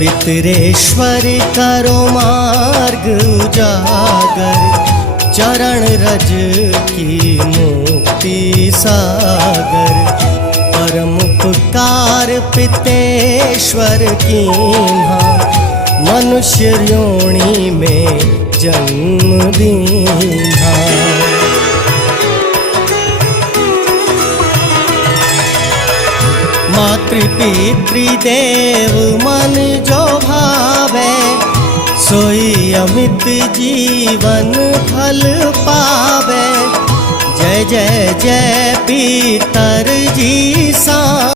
पितरेश्वर करो मार्ग उजागर, चरण रज की मुक्ति सागर। परम उपकार पितेश्वर कीन्हा, मनुष्य योनि में जन्म दीन्हा। मातृ पितृ देव मन जो भावे, सोई अमित जीवन फल पावे। जय जय जय पितर जी सा।